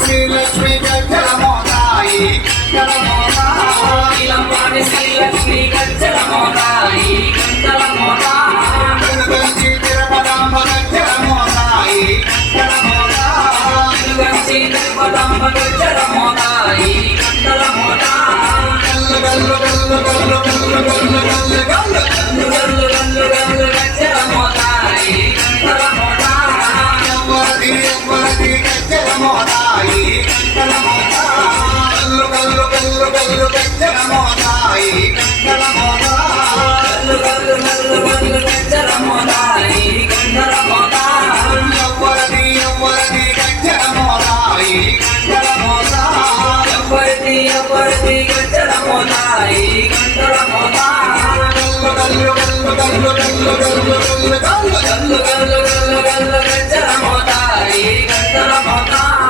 శ్రీలక్ష్మి గజ్జల మోతాయి గజ్జల మోతా నీలమ్మాని శ్రీలక్ష్మి గజ్జల మోతాయి గజ్జల మోతా వెలుగంచి తిరుపతమ్మ గజ్జల మోతాయి గజ్జల మోతా వెలుగంచి తిరుపతమ్మ గజ్జల మోతాయి గజ్జల మోతా గల్లు గల్లు గల్లు గల్లు గల్లు గల్లు గల్లు గల్లు గల్లు గల్లు గల్లు గల్లు గజ్జల మోతాయి గజ్జల మోతా ఎవ్వరిది ఎవ్వరిది గజ్జల మోతాయి గజ్జల మోతా గల్లు గల్లు గల్లు గల్లు గజ్జల మోతాయి గజ్జల మోతా గల్లు గల్లు గల్లు గల్లు గజ్జల మోతాయి గజ్జల మోతా ఎవ్వరిది ఎవ్వరిది గజ్జల మోతాయి గజ్జల మోతా ఎవ్వరిది ఎవ్వరిది గజ్జల మోతాయి గజ్జల మోతా గల్లు గల్లు గల్లు గల్లు గల్లు గల్లు గల్లు గల్లు గల్లు గల్లు గల్లు గజ్జల మోతా